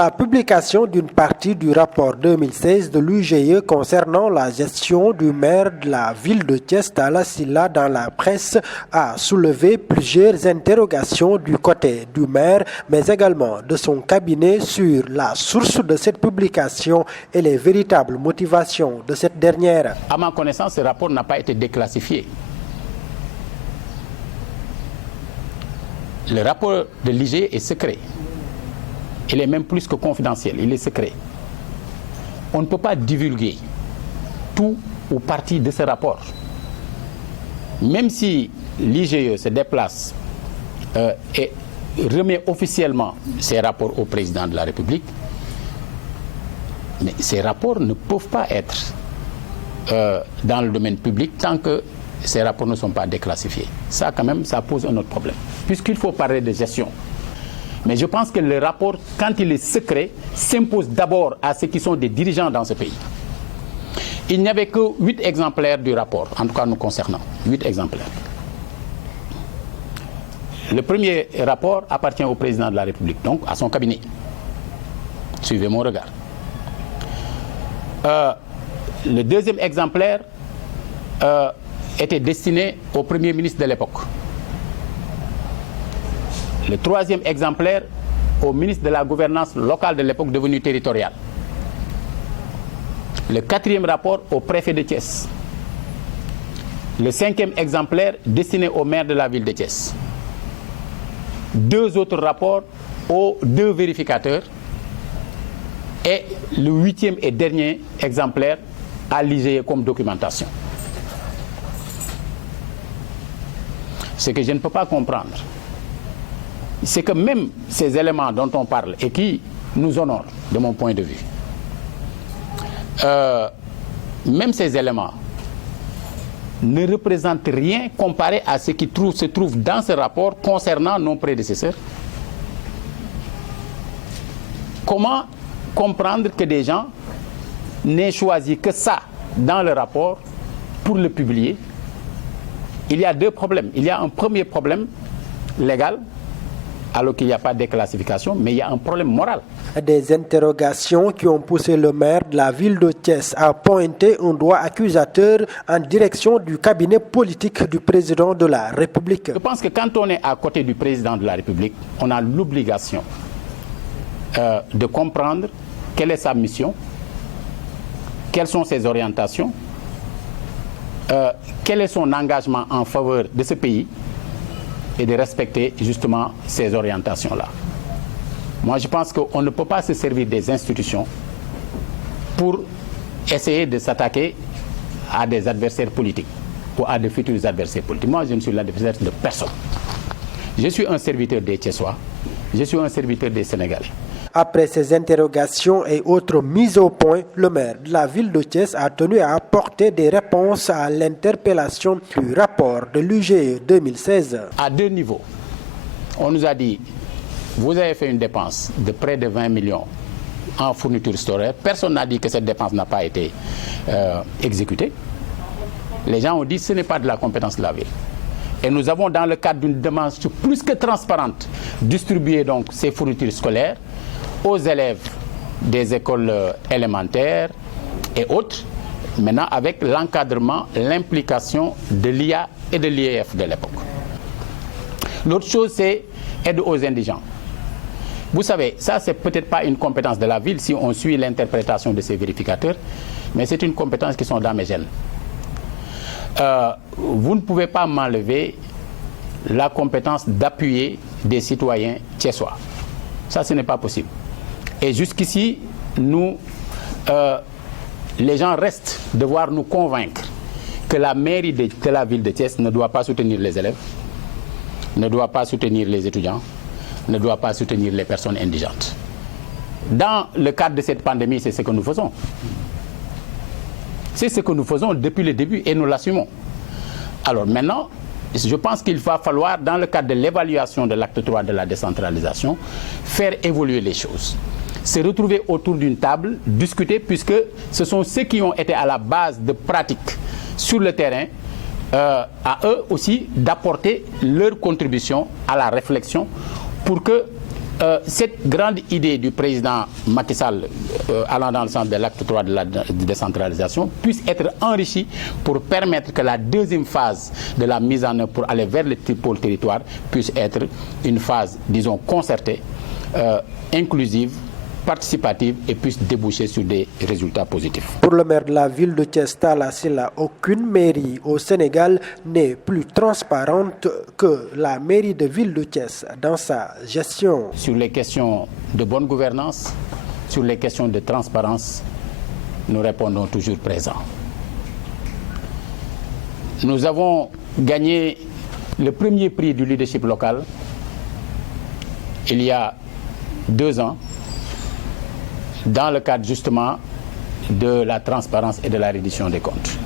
La publication d'une partie du rapport 2016 de l'UGE concernant la gestion du maire de la ville de Thiès, Talla Sylla, dans la presse a soulevé plusieurs interrogations du côté du maire, mais également de son cabinet sur la source de cette publication et les véritables motivations de cette dernière. À ma connaissance, ce rapport n'a pas été déclassifié. Le rapport de l'IGE est secret. Il est même plus que confidentiel, il est secret. On ne peut pas divulguer tout ou partie de ce rapport. Même si l'IGE se déplace et remet officiellement ses rapports au président de la République, mais ces rapports ne peuvent pas être dans le domaine public tant que ces rapports ne sont pas déclassifiés. Ça, quand même, ça pose un autre problème, puisqu'il faut parler de gestion. Mais je pense que le rapport, quand il est secret, s'impose d'abord à ceux qui sont des dirigeants dans ce pays. Il n'y avait que 8 exemplaires du rapport, en tout cas nous concernant, 8 exemplaires. Le premier rapport appartient au président de la République, donc à son cabinet. Suivez mon regard. Le deuxième exemplaire était destiné au Premier ministre de l'époque. Le troisième exemplaire au ministre de la gouvernance locale de l'époque devenu territorial. Le quatrième rapport au préfet de Thiès. Le cinquième exemplaire destiné au maire de la ville de Thiès. 2 autres rapports aux 2 vérificateurs. Et le 8e et dernier exemplaire à l'IGE comme documentation. Ce que je ne peux pas comprendre, c'est que même ces éléments dont on parle et qui nous honorent, de mon point de vue, même ces éléments ne représentent rien comparé à ce qui se trouve dans ce rapport concernant nos prédécesseurs. Comment comprendre que des gens n'aient choisi que ça dans le rapport pour le publier? Il y a 2 problèmes. Il y a un premier problème légal, alors qu'il n'y a pas de déclassification, mais il y a un problème moral. Des interrogations qui ont poussé le maire de la ville de Thiès à pointer un doigt accusateur en direction du cabinet politique du président de la République. Je pense que quand on est à côté du président de la République, on a l'obligation de comprendre quelle est sa mission, quelles sont ses orientations, quel est son engagement en faveur de ce pays et de respecter justement ces orientations-là. Moi, je pense qu'on ne peut pas se servir des institutions pour essayer de s'attaquer à des adversaires politiques ou à de futurs adversaires politiques. Moi, je ne suis l'adversaire de personne. Je suis un serviteur des Thiessois, je suis un serviteur des Sénégalais. Après ces interrogations et autres mises au point, le maire de la ville de Thiès a tenu à apporter des réponses à l'interpellation du rapport de l'UGE 2016. À 2 niveaux. On nous a dit, vous avez fait une dépense de près de 20 millions en fourniture scolaire. Personne n'a dit que cette dépense n'a pas été exécutée. Les gens ont dit que ce n'est pas de la compétence de la ville. Et nous avons, dans le cadre d'une demande plus que transparente, distribué donc ces fournitures scolaires aux élèves des écoles élémentaires et autres, maintenant avec l'encadrement, l'implication de l'IA et de l'IEF de l'époque. L'autre chose, c'est aide aux indigents. Vous savez, ça, c'est peut-être pas une compétence de la ville si on suit l'interprétation de ces vérificateurs, mais c'est une compétence qui sont dans mes gènes. Vous ne pouvez pas m'enlever la compétence d'appuyer des citoyens thiessois. Ça, ce n'est pas possible. Et jusqu'ici, nous, les gens restent de devoir nous convaincre que la mairie de la ville de Thiès ne doit pas soutenir les élèves, ne doit pas soutenir les étudiants, ne doit pas soutenir les personnes indigentes. Dans le cadre de cette pandémie, c'est ce que nous faisons. C'est ce que nous faisons depuis le début et nous l'assumons. Alors maintenant, je pense qu'il va falloir, dans le cadre de l'évaluation de l'acte 3 de la décentralisation, faire évoluer les choses. Se retrouver autour d'une table, discuter, puisque ce sont ceux qui ont été à la base de pratiques sur le terrain, à eux aussi d'apporter leur contribution à la réflexion pour que Cette grande idée du président Macky Sall allant dans le sens de l'acte 3 de la décentralisation puisse être enrichie pour permettre que la deuxième phase de la mise en œuvre pour aller vers le pôle territoire puisse être une phase, disons, concertée, inclusive, participative et puisse déboucher sur des résultats positifs. Pour le maire de la ville de Thiès, Talla Sylla, aucune mairie au Sénégal n'est plus transparente que la mairie de ville de Thiès dans sa gestion. Sur les questions de bonne gouvernance, sur les questions de transparence, nous répondons toujours présents. Nous avons gagné le premier prix du leadership local il y a 2 ans dans le cadre justement de la transparence et de la reddition des comptes.